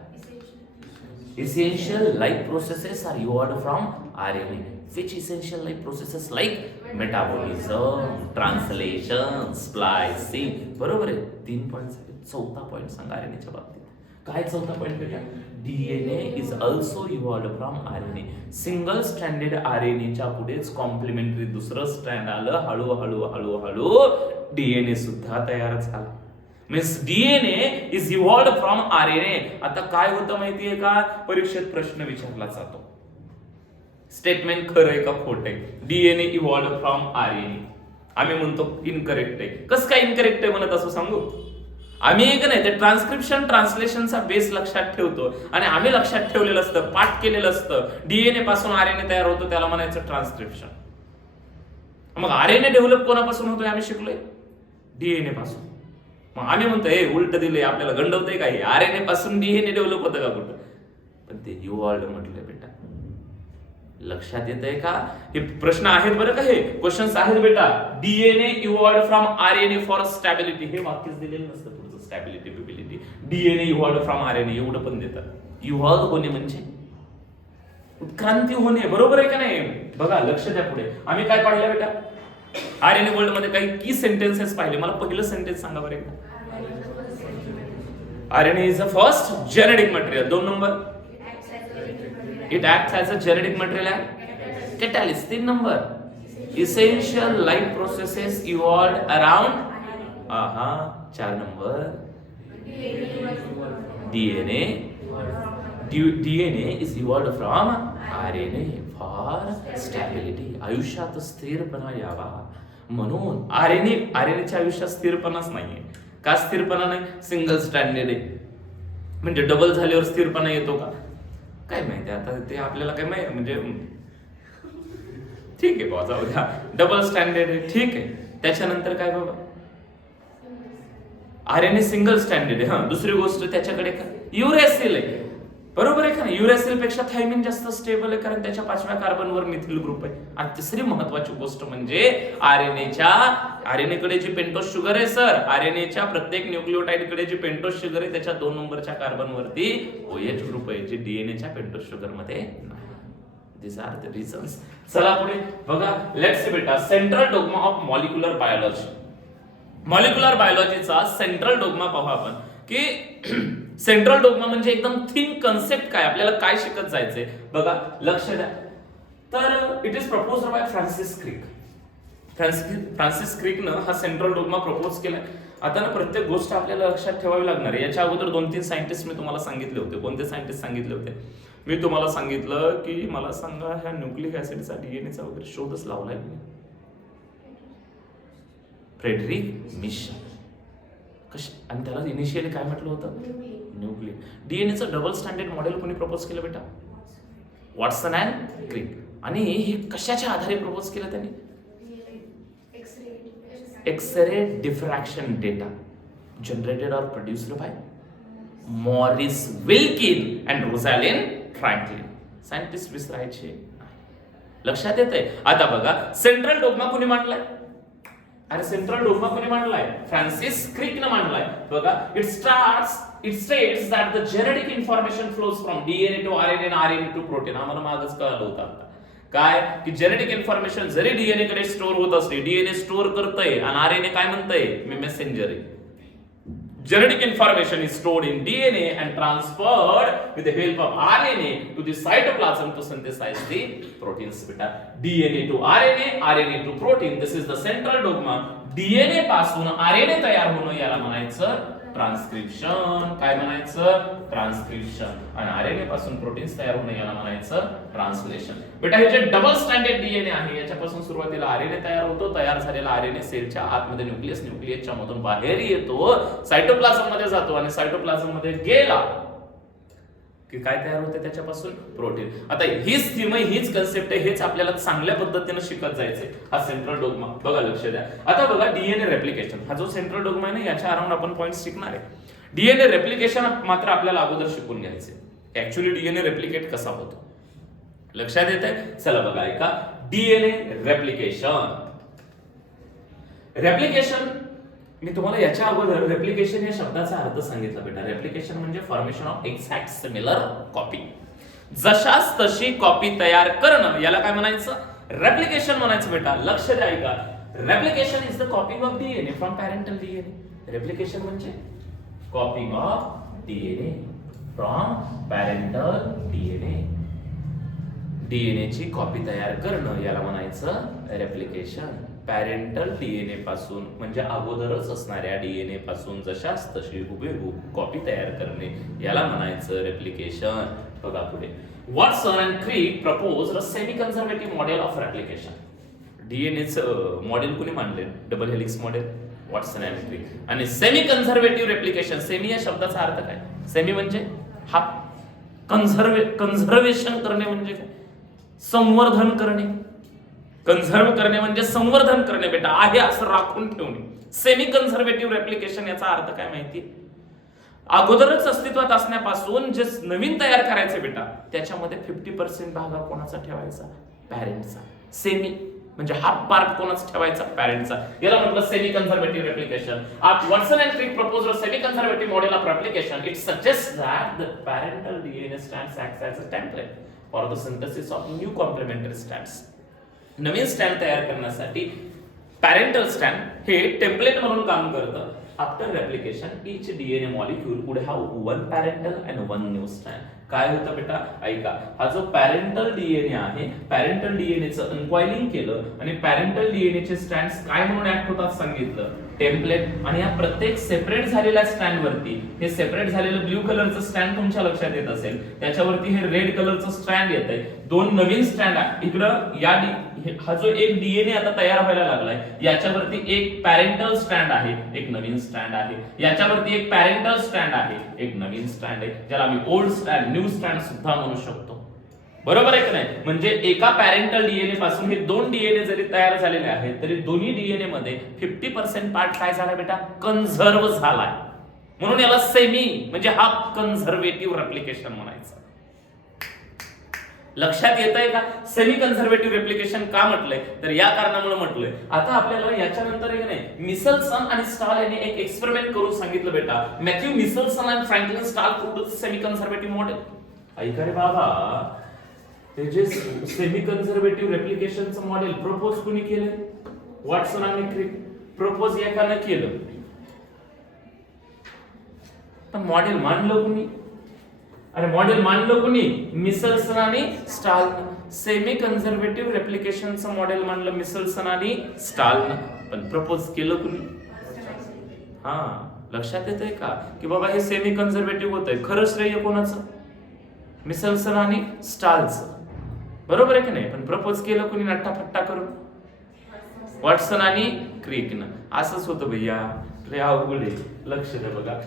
essential life processes are evolved from RNA. Which essential life processes? Like metabolism, translation, splicing. बरोबर आहे. 3 पॉइंट झाले. चौथा पॉइंट सांगा आरएनएच्या बाबतीत. काय चौथा पॉइंट बेटा? DNA is also evolve from RNA. Single stranded आरएनएच्या पुढेच कॉम्प्लिमेंटरी दुसरं स्ट्रँड आलं. हळूहळू हळूहळू डीएनए सुद्धा तयार झाला. Means DNA is evolve from RNA. आता काय होतं माहितीये का? परीक्षेत प्रश्न विचारला जातो, स्टेटमेंट खरं आहे का खोटं आहे? DNA evolve from RNA. आम्ही म्हणतो इनकरेक्ट आहे. कसं काय इनकरेक्ट आहे म्हणत असं सांगू? आम्ही एक नाही ते ट्रान्सक्रिप्शन ट्रान्सलेशनचा बेस लक्षात ठेवतो, आणि आम्ही लक्षात ठेवलेलं असतं, पाठ केलेलं असतं, डीएनए पासून आरएनए तयार होतो, त्याला म्हणायचं ट्रान्सक्रिप्शन. मग आरएनए डेव्हलप कोणापासून होतोय? आम्ही शिकलोय डीएनए पासून. मग आम्ही म्हणतो हे उलट दिले, आपल्याला गंडवतंय का? हे आरएनए पासून डीएनए डेव्हलप होतं का कुठं? पण ते इव्हॉल्व म्हटलं बेटा. लक्षात येतंय का? हे प्रश्न आहेत बरं का, हे क्वेश्चन्स आहेत बेटा. DNA evolve from RNA for stability. हे वाक्यच दिलेलं नसतं पुढचं, स्टॅबिलिटी बिबिलिटी. डीएनए इव्हॉल्व फ्रॉम आरएनए एवढं पण देतात. इव्हॉल्व होणे म्हणजे उत्क्रांती होणे. बरोबर आहे का नाही? बघा लक्ष द्या. पुढे आम्ही काय पाहिलं बेटा? आरएनए वर्ल्ड मध्ये काही की सेंटेन्सेस पाहिले. मला पहिलं सेंटेन्स सांगा बरं एकदा. RNA is the first genetic material. 2 number, it acts as a genetic material and catalyst. 3 number, essential life processes evolve around. 4 number, DNA is evolve from RNA for stability. आयुष्यात स्थिरपणा यावा म्हणून आरएनएच्या आयुष्यात स्थिरपणाच नाहीये. का स्थिरपणा नाही? सिंगल स्ट्रँडेड आहे. म्हणजे डबल झाल्यावर स्थिरपणा येतो का? काय माहिती आता ते आपल्याला काय माहिती. म्हणजे ठीक आहे बाबा, जाऊ द्या. डबल स्टँडेड आहे, ठीक आहे. त्याच्यानंतर काय बाबा? आरएनए सिंगल स्टँडेड आहे. दुसरी गोष्ट त्याच्याकडे काय? युरेसिल आहे. बरोबर आहे का नाही? युरॅसिल पेक्षा थायमिन जास्त स्टेबल आहे कारण त्याच्या 5व्या कार्बनवर मिथिल ग्रुप आहे. आणि तिसरी महत्वाची गोष्ट म्हणजे आरएनए कडे जी पेंटोज शुगर आहे सर, आरएनएच्या प्रत्येक न्यूक्लिओटाइड कडे जी पेंटोज शुगर आहे त्याच्या 2 नंबरच्या कार्बनवरती OH ग्रुप आहे, जे डीएनएच्या पेंटोज शुगर मध्ये नाही. These are the reasons. चला पुढे बघा, लेट्स सी बेटा, central dogma of molecular biology. Molecular बायोलॉजीचा सेंट्रल डोग्मा पाहू आपण की सेंट्रल डोग्मा म्हणजे एकदम थिन कन्सेप्ट काय, आपल्याला काय शिकत जायचंय बघा, लक्ष द्या. तर it is proposed by Francis Crick. Francis क्रिकनं हा सेंट्रल डोग्मा प्रपोज केलाय. आता ना प्रत्येक गोष्ट आपल्याला लक्षात ठेवावी लागणार आहे. याच्या अगोदर 2-3 सायंटिस्ट मी तुम्हाला सांगितले होते. कोणते सायंटिस्ट सांगितले होते? मी तुम्हाला सांगितलं की मला सांगा ह्या न्यूक्लिक ऍसिडचा डीएनएचा वगैरे शोधच लावलाय फ्रेडरिक मिशन. आणि त्याला इनिशियली काय म्हटलं होतं? न्यूक्लिक. डीएनएचं डबल स्टँडर्ड मॉडेल कोणी प्रपोज केलं बेटा? Watson and Crick. आणि हे कशाच्या आधारे प्रपोज केलं त्यांनी? एक्सरे डिफ्रॅक्शन डेटा जनरेटेड और produced by Maurice Wilkin and Rosalind Franklin. Scientist विसरायचे. लक्षात येत आहे? आता बघा, सेंट्रल डोग्मा कोणी मांडलाय? अरे सेंट्रल डोग्मा कोणी मांडलाय? फ्रान्सिस क्रिकनं मांडलाय. बघा, it states that the genetic information flows from DNA to RNA आणि आरएनए टू प्रोटीन. आम्हाला मागच कळलं होतं आता काय की जेनेटिक इन्फॉर्मेशन जरी डीएनए कडे स्टोअर होत असते, डीएनए स्टोअर करतंय आणि आरएनए काय म्हणतंय? मी मेसेंजर आहे. Genetic information is stored in DNA and transferred with the help of RNA to the cytoplasm to synthesize the proteins. बेटा, DNA to RNA, RNA to protein. This is the central dogma. DNA पासून RNA तयार होणं याला म्हणायचं ट्रान्सक्रिप्शन. काय म्हणायचं? ट्रान्सक्रिप्शन. आणि आरएनए पासून प्रोटीन्स तयार होणं याला म्हणायचं ट्रान्सलेशन. बेटा, हे जे डबल स्टँडर्ड डीएनए आहे याच्यापासून सुरुवातीला आरएनए तयार होतो. तयार झालेला आरएनए सेलच्या आतमध्ये न्यूक्लियसच्या मधून बाहेर येतो, सायटोप्लाझम मध्ये जातो आणि सायटोप्लाझम मध्ये गेला की काय तयार होते त्याच्यापासून? प्रोटीन. आता हीच थीम आहे, हीच कन्सेप्ट आहे, हेच आपल्याला चांगल्या पद्धतीने शिकत जायचंय. हा सेंट्रल डोग्मा. बघा, लक्ष द्या. आता बघा, डीएनए रेप्लिकेशन हा जो सेंट्रल डोग्मा आहे ना, याच्या अराउंड आपण पॉइंट शिकणार आहे. डीएनए रेप्लिकेशन मात्र आपल्याला अगोदर शिकून घ्यायचे. ऍक्च्युअली डीएनए रेप्लिकेट कसा होतो लक्षात येत आहे? चला बघा, ऐका. DNA replication. मी तुम्हाला याच्या अगोदर रेप्लिकेशन या शब्दाचा अर्थ सांगितला बेटा. रेप्लिकेशन म्हणजे formation of exact similar copy. जशाच तशी कॉपी तयार करणं याला काय म्हणायचं? रेप्लिकेशन म्हणायचं बेटा. लक्ष द्या, ऐका. Replication is the copying of DNA from parental DNA. Replication म्हणजे copying of DNA from parental DNA. DNA ची कॉपी तयार करणं याला म्हणायचं रेप्लिकेशन. पॅरेंटल डीएनए पासून म्हणजे अगोदरच असणाऱ्या डीएनए पासून जशाच तशी हुबेहूब कॉपी तयार करणे याला म्हणायचं रेप्लिकेशन. बघा पुढे. Watson and Crick proposed a semi conservative model of replication. डीएनएचं मॉडेल कोणी मांडले? Double helix model, Watson and Crick. आणि सेमी कन्झर्वेटिव्ह रेप्लिकेशन. सेमी या शब्दाचा अर्थ काय? सेमी म्हणजे हा कन्झर्वेशन करणे म्हणजे काय? संवर्धन करणे. कन्झर्व करणे म्हणजे संवर्धन करणे बेटा, आहे असं राखून ठेवणे. सेमी कन्झर्वेटिव्ह रेप्लिकेशन याचा अर्थ काय माहिती? अगोदरच अस्तित्वात असण्यापासून जे नवीन तयार करायचे बेटा त्याच्यामध्ये 50% भाग कोणाचा ठेवायचा? पॅरेंटचा. सेमी म्हणजे हाफ पार्ट कोणाचा ठेवायचा? पॅरेंटचा. याला म्हटलं semi conservative replication. Watson and Crick proposed a semi conservative model of replication. It suggests that the parental DNA strands act as a template for the synthesis of new complementary strands. नवीन स्टँड तयार करण्यासाठी पॅरेंटल स्टँड हे टेम्पलेट म्हणून काम करतं. After replication each DNA molecule would have one parental and one new strand. काय होतं बेटा? ऐका. हा जो पॅरेंटल डीएनए आहे, पॅरेंटल डीएनएचं अनकॉइलिंग केलं आणि पॅरेंटल डीएनएचे स्ट्रँड्स काय म्हणून ऍक्ट होतात सांगितलं? टेम्पलेट. आणि या प्रत्येक सेपरेट झालेल्या स्ट्रँड वरती हे सेपरेट झालेलं ब्ल्यू कलरचं स्ट्रँड तुमच्या लक्षात येत असेल, त्याच्यावरती हे रेड कलरचं स्ट्रँड येत आहे. 2 नवीन स्ट्रँड आहे इकडं. हा जो एक डीएनए आता तयार व्हायला लागलाय याच्यावरती एक पॅरेंटल स्ट्रँड आहे, एक नवीन स्ट्रँड आहे. याच्यावरती एक पॅरेंटल स्ट्रँड आहे, एक नवीन स्ट्रँड आहे, ज्याला आम्ही ओल्ड स्ट्रँड, न्यू स्ट्रँड सुद्धा म्हणू शकतो. बरोबर आहे की नाही? म्हणजे एका पॅरेंटल डीएनए पासून हे 2 डीएनए जरी तयार झालेले आहेत तरी दोन्ही डीएनए मध्ये 50% पार्ट काय झाला बेटा? कन्झर्व झालाय. म्हणून याला सेमी म्हणजे हाफ कन्झर्वेटिव्ह रेप्लिकेशन म्हणायचं. लक्षात येत आहे का? सेमी कन्झर्वेटिव्ह रेप्लिकेशन का म्हटलंय तर या कारणामुळे म्हटलंय. आता आपल्याला याच्यानंतर एक नाही मिसलसन आणि स्टाल यांनी एक एक्सपेरिमेंट करून सांगितलं बेटा. मॅथ्यू मिसलसन आणि Franklin stall proved semi conservative model. ऐका रे बाबा, ते जे सेमी कन्झर्वेटिव्ह रेप्लिकेशनचं मॉडेल प्रपोज कुणी केलं? वॉटसन आणि क्रिक. प्रपोज एकानं केलं पण मॉडेल मांडलं कुणी? अरे मॉडेल मांडलं कुणी? मिसलसन आणि स्टाल. सेमी कन्झर्वेटिव्ह रेप्लिकेशनचं मॉडेल मांडलं मिसलसन आणि स्टाल, पण प्रपोज केलं कुणी? हा, लक्षात येतंय का की बाबा हे सेमी कन्झर्वेटिव्ह होतंय. खरं श्रेय कोणाचं? मिसलसन आणि स्टालचं, बरोबर आहे की नाही? पण प्रपोज केलं कुणी नट्टाफट्टा करून? वॉटसन आणि क्रिकनं. असंच होतं भैया, रे अवघड आहे. लक्ष द्या बघा.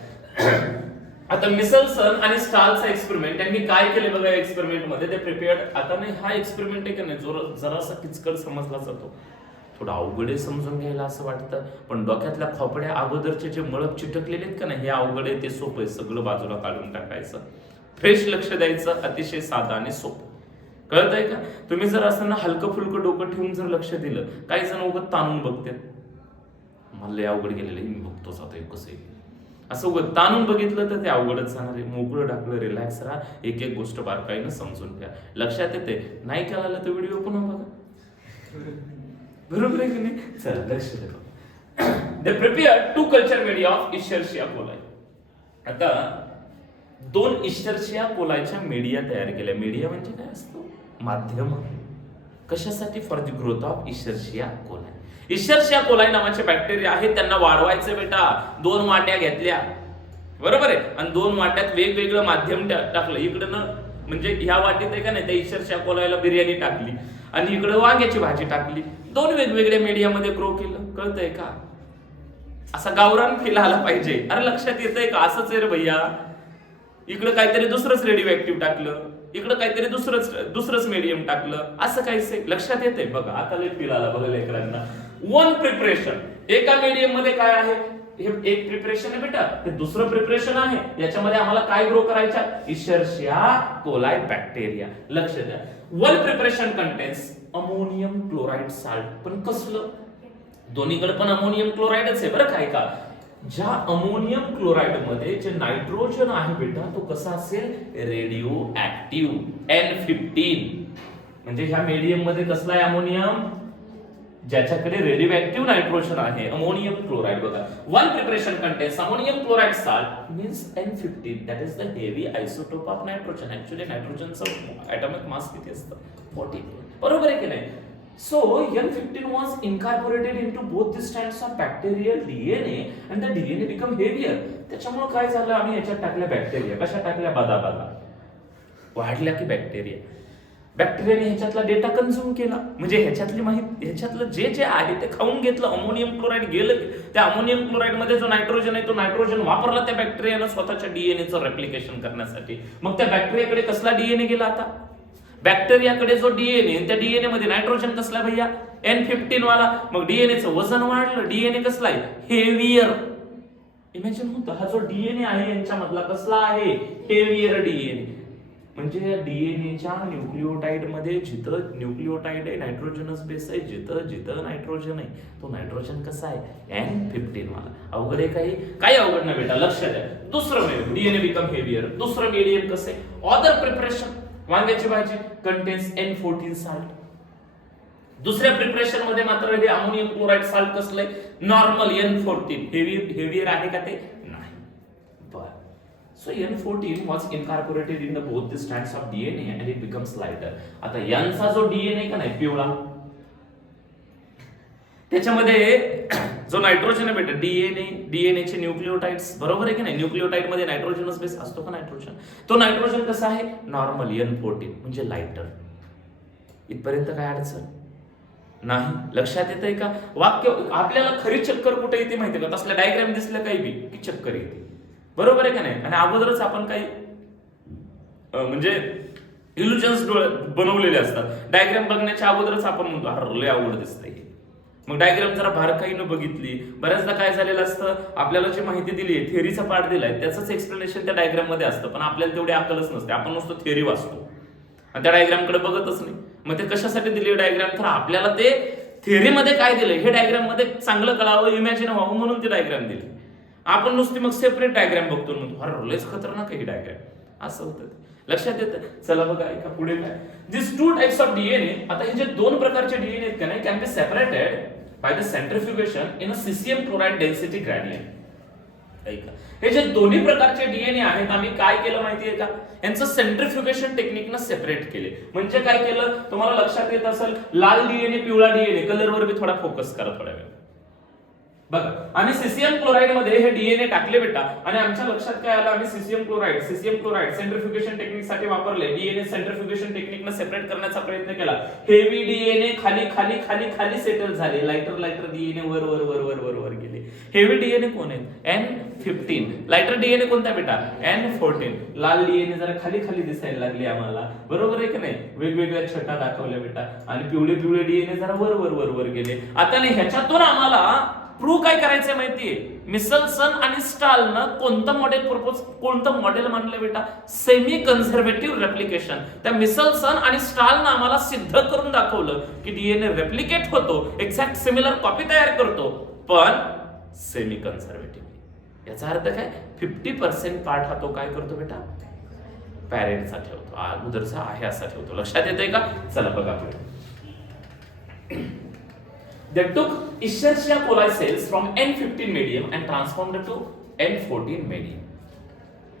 आता मिसलसन आणि स्टालचा एक्सपेरिमेंट त्यांनी काय केले बघा. एक्सपेरिमेंट मध्ये ते प्रिपेअर्ड. आता नाही हा एक्सपेरिमेंट आहे का नाही जरासा किचकट समजला जातो, थोडा अवघड आहे समजून घ्यायला असं वाटतं, पण डोक्यातल्या खोपड्या अगोदरचे जे मळक चिटकलेले आहेत का नाही हे अवघड आहे, ते सोपं आहे. सगळं बाजूला काढून टाकायचं, फ्रेश लक्ष द्यायचं, अतिशय साधं आणि सोपं. कळतंय का? तुम्ही जर असं ना हलकं फुलकं डोकं ठेवून जर लक्ष दिलं, काही जण उगत ताणून बघतात, मला लय अवघड गेलेलं आहे, मी बघतोच आता कसं आहे, असं उगत ताणून बघितलं तर ते अवघडच जाणार आहे. मोकळं टाकलं, रिलॅक्स राहा, एक एक गोष्ट बारकाईनं समजून घ्या. लक्षात येते? नाही कळालं तर व्हिडिओ पुन्हा बघा, बरोबर आहे की नाही? चला लक्ष द्या. They prepare 2 culture media of Escherichia coli. आता 2 इशर्शिया कोलायच्या मीडिया तयार केल्या. मीडिया म्हणजे काय असतो? माध्यम. कशासाठी? For the growth of Escherichia coli. Escherichia coli नावाचे बॅक्टेरिया आहेत, त्यांना वाढवायचे बेटा. 2 वाट्या घेतल्या, बरोबर आहे, आणि 2 वाट्यात वेगवेगळं माध्यम टाकलं. इकडनं म्हणजे ह्या वाटीत आहे का नाही त्या इशर्शिया कोलायला बिर्याणी टाकली आणि इकडे वांग्याची भाजी टाकली. 2 वेगवेगळ्या मीडियामध्ये ग्रो केलं. कळतंय का? असा गावरान फील आला पाहिजे. अरे लक्षात येतंय का? असंच आहे रे भैया. इकडे काहीतरी दुसरंच रेडिओ ऍक्टिव्ह टाकलं, इकडे काहीतरी दुसरंच मीडियम टाकलं, असं काहीच लक्षात येतंय बघा. आता लय फील आला बघा लेकरांना. 1 प्रिपरेशन. एका मीडियम मध्ये काय आहे? हे एक प्रिपरेशन आहे बेटा, हे दुसरं प्रिपरेशन आहे. याच्यामध्ये आम्हाला काय ग्रो करायच्या? इशर्शिया कोलाई बॅक्टेरिया. लक्ष द्या. 1 preparation contains ammonium chloride salt. पण कसलं? दोन्हीकडे पण अमोनियम क्लोराइडच आहे बरं. काय का? ज्या अमोनियम क्लोराइड मध्ये जे नायट्रोजन आहे बेटा तो कसा असेल? Radio active. N15. म्हणजे ह्या मीडियम मध्ये कसला आहे अमोनियम? ज्याच्याकडे रेडिओ ऍक्टिव्ह नायट्रोजन आहे, अमोनियम क्लोराइड. बघा, 1 preparation contains ammonium chloride salt means N15. That is the heavy isotope of nitrogen. Actually नायट्रोजनचं ऍटॉमिक मास किती असतं? 40. बरोबर आहे की नाही? So N15 was incorporated into both the strands of bacterial DNA and the DNA become heavier. त्याच्यामुळे काय झालं? आम्ही याच्यात टाकल्या बॅक्टेरिया. कशा टाकल्या? बदा वाढल्या की बॅक्टेरिया. बॅक्टेरियाने ह्याच्यातला डेटा कन्झ्युम केला, म्हणजे ह्याच्यातली माहिती, ह्याच्यातलं जे आहे ते खाऊन घेतलं. अमोनियम क्लोराइड गेलं. त्या अमोनियम क्लोराइड मध्ये जो नायट्रोजन आहे तो नायट्रोजन वापरला त्या बॅक्टेरियानं स्वतःच्या डीएनएचं रेप्लिकेशन करण्यासाठी. मग त्या बॅक्टेरियाकडे कसला डीएनए गेला? आता बॅक्टेरियाकडे जो डीएनए, त्या डीएनए मध्ये नायट्रोजन कसला भैया? N15 वाला. मग डीएनएचं वजन वाढलं. डीएनए कसला आहे? हेवियर. इमॅजिन होतं, हा जो डीएनए आहे यांच्यामधला कसला आहे? Heavier DNA. म्हणजे या डीएनएच्या न्यूक्लिओटाइड मध्ये जिथं न्यूक्लिओटाइड आहे नायट्रोजनस बेस आहे, जिथं नायट्रोजन आहे तो नायट्रोजन कसा आहे? N15 वाला. अवघड आहे काही अवघड नाही बेटा, लक्ष द्या. दुसरं मीडियम डीएनए बिकम हेवियर. दुसरं मीडियम कसं आहे? Other preparation. वांग्याची भाजी कंटेन्स N14 साल्ट. दुसऱ्या प्रिपरेशन मध्ये मात्र हे अमोनियम क्लोराइड साल्ट कसलंय? Normal N14. हेवियर आहे का ते? नाही. बर. So N14 was incorporated in the both the strands of DNA and it becomes lighter. आता यांचा जो डीएनए का नाही पिवळा, त्याच्यामध्ये जो नायट्रोजन आहे बेटा, डीएनए चे न्यूक्लिओटाइड्स, बरोबर आहे की नाही? न्यूक्लिओटाइड मध्ये नायट्रोजनस बेस असतो का? नायट्रोजन. तो नायट्रोजन कसा आहे? नॉर्मल N14 म्हणजे लाइटर. इथपर्यंत काय अडचण नाही? लक्षात येतंय का? वाक्य आपल्याला खरी चक्कर कुठे येते माहिती का? तसल्या डायग्राम दिसल्या काही बी की चक्कर येते, बरोबर आहे का नाही? आणि अगोदरच आपण काही म्हणजे इल्युजन्स बनवलेले असतात. डायग्राम बघण्याच्या अगोदरच आपण म्हणतो अरे लय अवघड दिसतंय. मग डायग्राम जरा बारकाईनं बघितली, बऱ्याचदा काय झालेलं असतं, आपल्याला जी माहिती दिली आहे, थेअरीचा पार्ट दिलाय, त्याचंच एक्सप्लेनेशन त्या डायग्राम मध्ये असतं, पण आपल्याला तेवढी अक्कलच नसते. आपण नुसतं थेअरी वाचतो आणि त्या डायग्रामकडे बघतच नाही. मग ते कशासाठी दिली डायग्राम? तर आपल्याला ते थिअरीमध्ये काय दिलं हे डायग्राम मध्ये चांगलं कळावं, इमॅजिन व्हावं म्हणून ती डायग्राम दिली. आपण नुसती मग सेपरेट डायग्राम बघतो म्हणतो अरे लयच खतरनाक आहे ही डायग्राम, असं होतं. लक्षात येतं? चला बघा ऐका पुढे काय. This two types of DNA, आता हे जे दोन प्रकारचे डीएनए आहेत का नाही, can be separated by the centrifugation in a CCM chloride density gradient. ऐका, हे जे दोन्ही प्रकारचे डीएनए आहेत आम्ही काय केलं माहितीये का, यांचं सेंट्रिफ्युगेशन टेक्निकनं सेपरेट केले. म्हणजे काय केलं तुम्हाला लक्षात येत असेल, लाल डीएनए पिवळा डीएनए, कलरवर बी थोडा फोकस करा थोड्या वेळ बघा. आम्ही सीसीएम क्लोराइड मध्ये हे डीएनए टाकले बेटा, आणि आमच्या लक्षात काय आलं, आम्ही सीसीएम क्लोराइड सेंट्रिफ्युगेशन टेक्निक साठी वापरले. डीएनए सेंट्रिफ्युगेशन टेक्निकनं सेपरेट करण्याचा प्रयत्न केला. हेवी डीएनए खाली खाली खाली खाली सेटल झाले, लाइटर डीएनए वर वर वर वर वर वर गेले. हेवी डीएनए कोण आहे? N15. लाइटर डीएनए कोणता बेटा? N14. लाल डीएनए जरा खाली खाली दिसायला लागले आम्हाला, बरोबर आहे की नाही, वेगवेगळ्या छटा दाखवल्या बेटा. आणि पिवळे डीएनए जरा वर वर वर वर गेले. आता नाही ह्याच्यातून आम्हाला प्रूव्ह काय करायचंय माहितीये, मिसलसन आणि स्टालनं कोणतं मॉडेल मानलं बेटा? Semi conservative replication. त्या मिसलसन आणि स्टालनं आम्हाला सिद्ध करून दाखवलं की डीएनए रेप्लिकेट होतो, एक्झॅक्ट सिमिलर कॉपी तयार करतो, पण सेमी कन्झर्वेटिव्ह. याचा अर्थ काय? 50% पार्ट हा तो काय करतो बेटा? पॅरेंटचा ठेवतो, अगोदरचा आहे असा ठेवतो. लक्षात येतंय का? चला बघा पुढे. They took Escherichia coli cells from N15 medium and transformed it to N14 medium.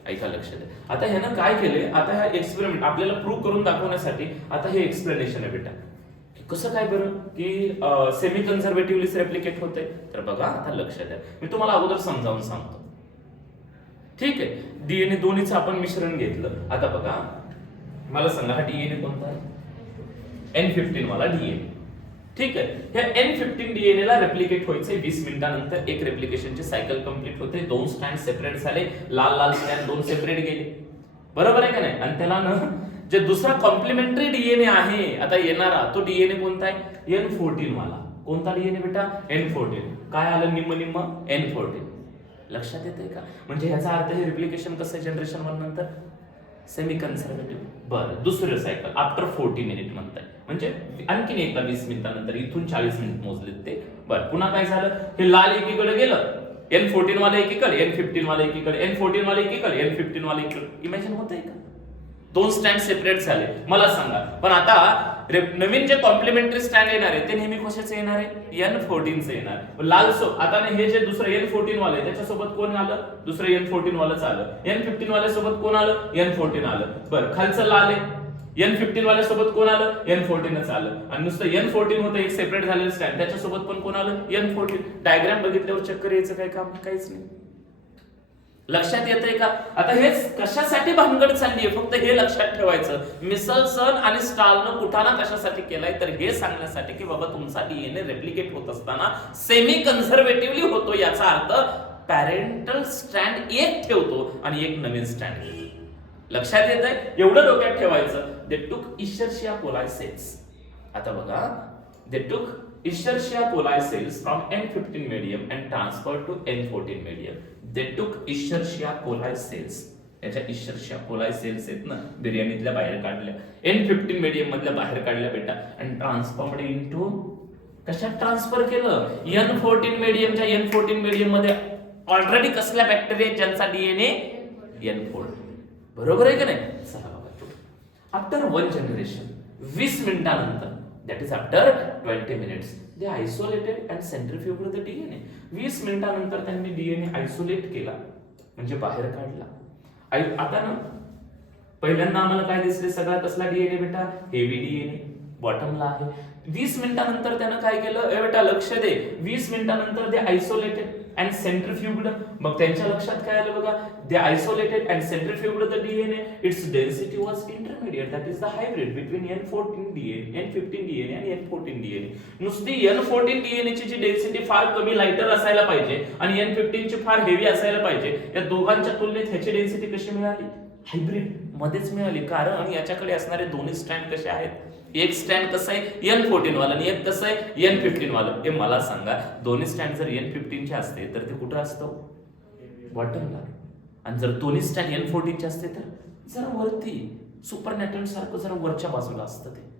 ऐका लक्षात आहे. आता ह्यानं काय केलंय, आता हा एक्सपेरिमेंट आपल्याला प्रूव्ह करून दाखवण्यासाठी आता हे एक्सप्लेनेशन आहे बेटा. कसं काय बरं की सेमी कन्झर्वेटिव्हली रेप्लिकेट होते, तर बघा आता लक्षात आहे. मी तुम्हाला अगोदर समजावून सांगतो, ठीक आहे. डीएनए दोन्हीचं आपण मिश्रण घेतलं. आता बघा मला सांगा हा डीएनए कोणता आहे? N15 वाला डीएनए, ठीक आहे. ह्या N15 डीएनए ला रेप्लिकेट व्हायचे 20 मिनिटांनंतर. एक रेप्लिकेशनची सायकल कंप्लीट होते, दोन स्ट्रँड सेपरेट झाले, लाल स्ट्रँड दोन सेपरेट गेले, बरोबर आहे का नाही. आणि त्याला ना जे दुसरा कॉम्प्लिमेंटरी डीएनए आहे आता येणारा, तो डीएनए कोणता आहे? N14 वाला. कोणता डीएनए बेटा? N14. काय आलं निम्म N14. लक्षात येतंय का? म्हणजे ह्याचा अर्थ हे रिप्लिकेशन कसं जनरेशन 1 नंतर सेमी कन्झर्वेटिव्ह. बरं, दुसरं सायकल आफ्टर 40 मिनिट म्हणताय, म्हणजे आणखीन एकदा 20 मिनिटांनंतर, इथून 40 मिनिट मोजलेत ते. बरं, पुन्हा काय झालं, हे लाल एकीकडे गेलं, N14 वाला एकीकडे, N15 वाला एकीकडे, N14 वाला एकीकडे, N15 वाला एकीकडे. इमॅजिन होतंय का? दोन स्टँड सेपरेट झाले. मला सांगा, पण आता नवीन जे कॉम्प्लिमेंटरी स्टँड येणार आहे ते नेहमी कशाचे येणार आहे? N14 चे येणार. लाल आता हे जे दुसरं N14 वाले त्याच्यासोबत कोण आलं? दुसरं N14 वालाच आलं. N15 वाल्यासोबत कोण आलं? N14 आलं. बरं, खालचं लाल आहे N15 वाल्यासोबत कोण आलं? N14च आलं. आणि नुसतं N14 होतं एक सेपरेट झालेलं स्टँड, त्याच्यासोबत पण कोण आलं? N14. डायग्राम बघितल्यावर चक्कर यायचं काय काम? काहीच नाही. लक्षात येतंय का? आता हेच कशासाठी भानगड चाललीये फक्त हे लक्षात ठेवायचं. मिसलसन आणि स्टालनं कुठाना कशासाठी केलाय, तर हे सांगण्यासाठी की बाबा तुमचा डीएनए रेप्लिकेट होत असताना सेमी कन्झर्वेटिव्हली होतो. याचा अर्थ पॅरेंटल स्ट्रँड एक ठेवतो आणि एक नवीन स्ट्रँड घेतो. लक्षात येतंय? एवढं डोक्यात ठेवायचं. दे टूक इशर्शिया कोलाई सेल्स. आता बघा, दे टूक Escherichia coli cells from N15 medium and transferred to N14 medium. They took Escherichia coli cells. याच्या Escherichia coli cells आहेत ना, बिर्याणीतल्या बाहेर काढल्या, N15 medium मधल्या बाहेर काढल्या बेटा, and transformed into कशात ट्रान्सफर केलं? N14 mediumच्या N14 medium मध्ये ऑलरेडी कसल्या बॅक्टेरिया ज्यांचा डीएनए N14. बरोबर आहे का नाही? चला बघा, आफ्टर 1 जनरेशन 20 मिनिटांनंतर, that is after 20 minutes, they isolated and centrifuged the DNA. 20 मिनिटांनंतर त्यांनी डीएनए आयसोलेट केला, म्हणजे बाहेर काढला. आता ना पहिल्यांदा आम्हाला काय दिसले, सगळा कसला डीएनए बेटा? हेवी डीएनए बॉटमला आहे. 20 मिनिटांनंतर त्यानं काय केलं बेटा? लक्ष दे, 20 मिनिटांनंतर ते आयसोलेटेड अँड सेंट्रिफ्युगड. मग त्यांच्या लक्षात काय आलं बघा, they isolated and centrifuged the DNA. Its density was intermediate, that is the hybrid between N14 DNA, N15 DNA आणि N14 डीएनए. नुसती N14 डीएनए ची जी डेन्सिटी फार कमी लाइटर असायला पाहिजे आणि N15 ची फार हेवी असायला पाहिजे. या दोघांच्या तुलनेत ह्याची डेन्सिटी कशी मिळाली? हायब्रिड मध्येच मिळाली. कारण याच्याकडे असणारे दोन्ही स्ट्रँड कसे आहेत? एक स्टँड कसं आहे N14 वाला आणि एक कसं आहे N15 वाला. हे मला सांगा, दोन्ही स्टँड जर N15 चे असते तर ते कुठं असतं? बॉटमला. आणि जर दोन्ही स्टँड N14 चे असते तर जरा वरती. सुपरनॅचरल सारखं जरा वरच्या बाजूला असतं ते.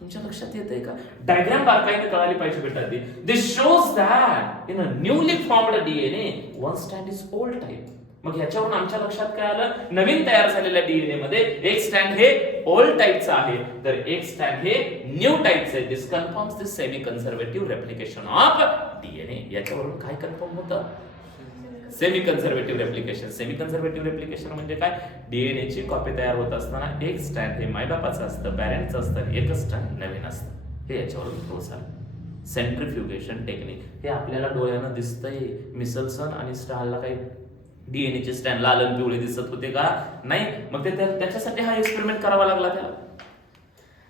तुमच्या लक्षात येतंय का? डायग्राम बारकाईने कळाली पाहिजे बेटा ती. This shows that in a newly formed DNA one strand is old type. मग याच्यावरून आमच्या लक्षात काय आलं? नवीन तयार झालेल्या डीएनए मध्ये एक स्ट्रँड हे ओल्ड टाईपचं आहे, तर एक स्ट्रँड हे न्यू टाईपचं आहे. This confirms this semi conservative replication of DNA. याच्यावरून काय कन्फर्म होतं? Semi conservative replication. Semi conservative replication म्हणजे काय? डीएनए ची कॉपी तयार होत असताना एक स्ट्रँड हे मायबापाचं असतं, पॅरेंटचं असतं, एकच स्ट्रँड नवीन असतं. हे याच्यावरून प्रूव्ह झालं. सेंट्रीफ्युगेशन टेक्निक हे आपल्याला डोळ्यानं दिसतंय. मिसलसन आणि स्टालला काही डीएनए चे स्ट्रँड लाल आणि पिवळे दिसत होते का? नाही. मग ते त्याच्यासाठी हा एक्सपेरिमेंट करावा लागला त्याला.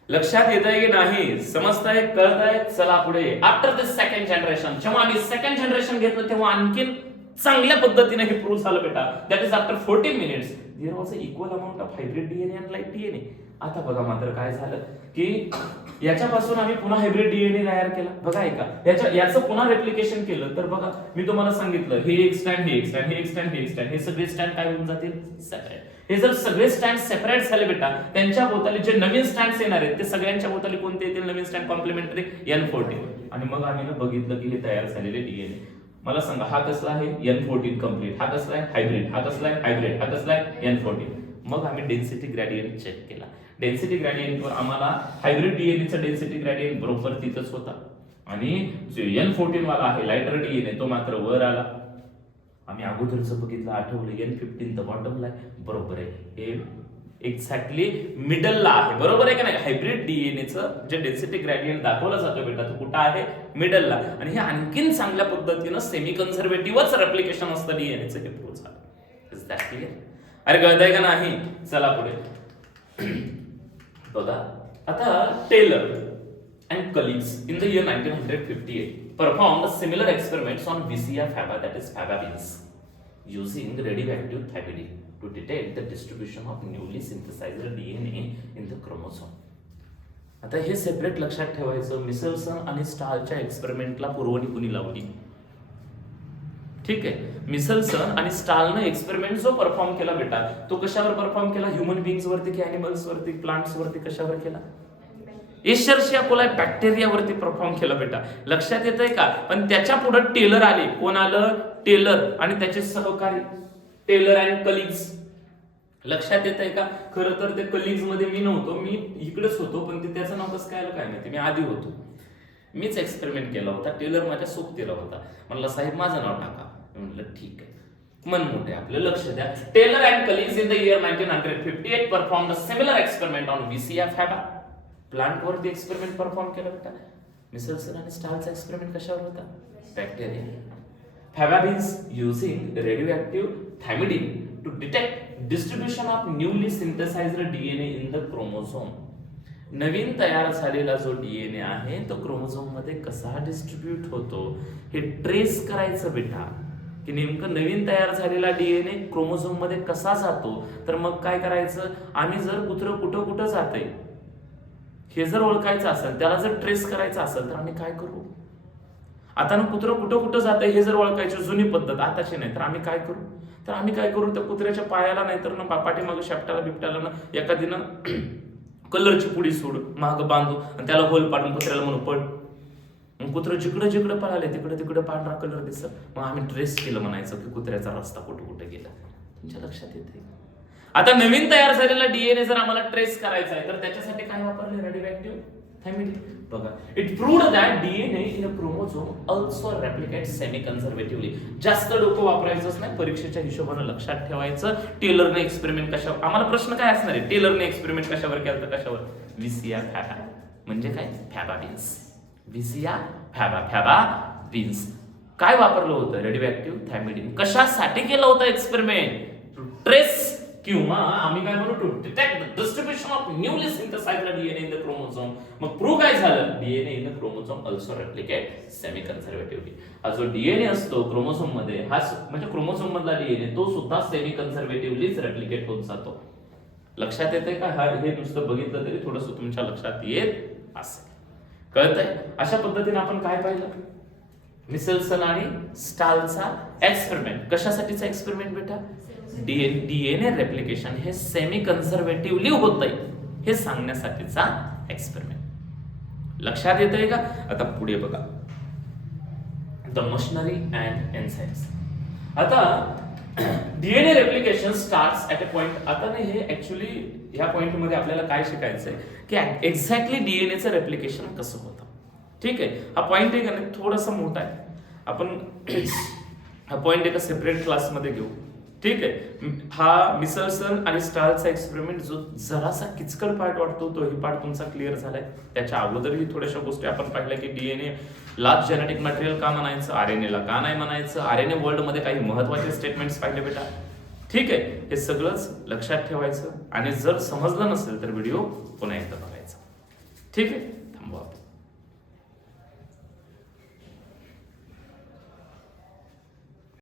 लक्षात येत आहे की नाही? समजतंय, कळतंय? चला पुढे. आफ्टर दिस सेकंड जनरेशन, जेव्हा आम्ही सेकंड जनरेशन घेतलं तेव्हा आणखीन चांगल्या पद्धतीने हे प्रूव्ह झालं बेटा. That is after 14 minutes there was a equal amount of hybrid DNA and light DNA. आता बघा मात्र काय झालं की याच्यापासून आम्ही पुन्हा हायब्रिड डीएनए तयार केला. बघा ऐका, याचं पुन्हा रेप्लिकेशन केलं तर बघा मी तुम्हाला सांगितलं हे एक स्टँड, हे एक स्टँड, हे एक स्टँड, हे एक स्टँड, हे सगळे स्टँड काय होऊन जातील? सेपरेट. हे जर सगळे स्टँड सेपरेट झाले बेटा, त्यांच्या भोवताली जे नवीन स्टँड्स येणार आहेत ते सगळ्यांच्या भोवताली कोणते येतील? नवीन स्टँड कॉम्प्लिमेंटरी N14. आणि मग आम्ही बघितलं की हे तयार झालेले डीएनए. मला सांगा हा कसला आहे? N14 complete. हा कसला आहे? हायब्रिड. हा कसला आहे? हायब्रिड. हा कसला आहे? N14. मग आम्ही डेन्सिटी ग्रेडियंट चेक केला. डेन्सिटी ग्रेडियंटवर आम्हाला हायब्रिड डीएनएचा डेन्सिटी ग्रेडियंट बरोबर तिथंच होता आणि जो N14 वाला आहे लाइटर डीएनए तो मात्र वर आला. आम्ही अगोदरचं बघितलं, आठवलं, N15 तर बॉटमला आहे. बरोबर आहे, हे एक्झॅक्टली मिडलला आहे. बरोबर आहे का नाही? हायब्रिड डीएनएचं जे डेन्सिटी ग्रेडियंट दाखवलं जातं बेटा तो कुठं आहे? मिडलला. आणि हे आणखीन चांगल्या पद्धतीनं सेमी कन्झर्वेटिव्हच रेप्लिकेशन असतं डीएनएचं, हे प्रूव्ह झालं. Is that clear? अरे कळतंय का नाही? चला पुढे बघा. आता Taylor and colleagues in the year 1958 performed similar experiments on VCR faba, that is faba beans, using radioactive thymidine to detect the distribution of newly synthesized DNA in the chromosome. आता हे सेपरेट लक्षात ठेवायचं. मिसलसन आणि स्टालच्या एक्सपेरिमेंटला पुरवणी कुणी लावली? ठीक आहे, मिसलसन आणि स्टालनं एक्सपेरिमेंट जो परफॉर्म केला बेटा तो कशावर परफॉर्म केला? ह्युमन बीइंग्स वरती की ॲनिमल्स वरती, प्लांट्स वरती? कशावर केला? एशर्शिया कोलाई बॅक्टेरियावरती परफॉर्म केला बेटा. लक्षात येतंय का? पण त्याच्या पुढे टेलर आले. कोण आलं? टेलर आणि त्याचे सहकारी टेलर अँड कलिग्स. लक्षात येतंय का? खरं तर ते कलिग्स मध्ये मी नव्हतो, मी इकडेच होतो, पण ते त्याचं नाव कसं काय आलं काय माहिती, मी आधी होतो. मीच एक्सपेरिमेंट केला होता. टेलर माझ्या सोबतीला होता. म्हणला साहेब माझं नाव टाका. म्हणलं ठीक आहे. मन मोठे आपलं लक्ष द्या. Taylor and colleagues in the year 1958 performed a similar experiment on VCR faba. Plant वरती एक्सपेरिमेंट परफॉर्म केला बेटा. मिसलसन आणि स्टालचा एक्सपेरिमेंट कशावर होता? Bacteria. Faba beans using radioactive thymidine to detect distribution of newly synthesised DNA in the chromosome. नवीन तयार झालेला जो डीएनए आहे तो क्रोमोझोम मध्ये कसा डिस्ट्रीब्यूट होतो हे ट्रेस करायचं बेटा. की नेमकं नवीन तयार झालेला डीएनए क्रोमोझोम मध्ये कसा जातो. तर मग काय करायचं? आम्ही जर कुत्रं कुठं कुठं जातंय हे जर ओळखायचं असेल, त्याला जर ट्रेस करायचं असेल तर आम्ही काय करू? आता ना कुत्रं कुठं कुठं जातंय हे जर ओळखायची जुनी पद्धत, आताची नाही, तर आम्ही काय करू? त्या कुत्र्याच्या पायाला नाही तर ना पाठीमागं शेपटाला बिपटाला ना एखादीनं कलरची पुडी सोड माग बांधू आणि त्याला होल पाडून कुत्र्याला म्हणून पड. मग कुत्रं जिकडं जिकडं पळाले तिकडे तिकडे पांढरा कलर दिसत. मग आम्ही ट्रेस केलं म्हणायचं की कुत्र्याचा रस्ता कुठं कुठे गेला. तुमच्या लक्षात येते? आता नवीन तयार झालेला डीएनए जर आम्हाला ट्रेस करायचा आहे तर त्याच्यासाठी काय वापरले? Radioactive thymidine. बघा, it proved that DNA in a chromosome also replicates semi conservatively. जास्त डोकं वापरायचंच नाही, परीक्षेच्या हिशोबाने लक्षात ठेवायचं. टेलरने एक्सपेरिमेंट कशावर, आम्हाला प्रश्न काय असणार आहे? टेलरने एक्सपेरिमेंट कशावर केलं तर कशावर? VCR faba. म्हणजे काय? फॅबा बीन्स. VCR faba beans. काय वापरलं होतं? रेडिओएक्टिव्ह थायमिडीन. कशासाठी केलं होतं एक्सपेरिमेंट? टू ट्रेस किंवा आम्ही काय म्हणू, to detect the distribution of newly synthesised DNA in the chromosome. मग प्रूव्ह काय झालं? DNA in the chromosome also replicate semi conservatively. हा जो डीएनए असतो क्रोमोझोम मध्ये, हा म्हणजे क्रोमोझोम मधला डीएनए तो सुद्धा सेमी कन्झर्वेटिव्हलीच रेप्लिकेट होत जातो. लक्षात येतंय का? हे नुसतं बघितलं तरी थोडंसं तुमच्या लक्षात येत असेल. कळतंय? अशा पद्धतीने आपण काय पाहिलं? मिसलसन आणि स्टालचा एक्सपेरिमेंट. कशासाठीचा एक्सपेरिमेंट बेटा? डीएनए रेप्लिकेशन हे सेमी कन्झर्वेटिव्हली होत आहे हे सांगण्यासाठीचा एक्सपेरिमेंट. लक्षात येतंय का? आता पुढे बघा, द मशिनरी अँड एन्झाइम्स. आता DNA replication starts at a point. आता नाही, हे ऍक्च्युली ह्या पॉइंट मध्ये आपल्याला काय शिकायचंय की एक्झॅक्टली डीएनएचं रेप्लिकेशन कसं होतं. ठीक आहे, हा पॉइंट आहे का नाही थोडासा मोठा आहे, आपण हा पॉइंट एका सेपरेट क्लासमध्ये घेऊ. ठीक आहे, हा मिसलसन आणि स्टार्लचा एक्सपेरिमेंट जो जरासा किचकट पार्ट वाटतो तोही पार्ट तुमचा क्लिअर झालाय. त्याच्या अगोदरही थोड्याशा गोष्टी आपण पाहिल्या की डीएनए लार्ज जेनेटिक मटेरियल का म्हणायचं, आरएनए ला का नाही म्हणायचं, आरएनए वर्ल्ड मध्ये काही महत्वाचे स्टेटमेंट्स पाहिले बेटा. ठीक आहे, हे सगळंच लक्षात ठेवायचं आणि जर समजलं नसेल तर व्हिडिओ पुन्हा एकदा बघायचा. ठीक आहे.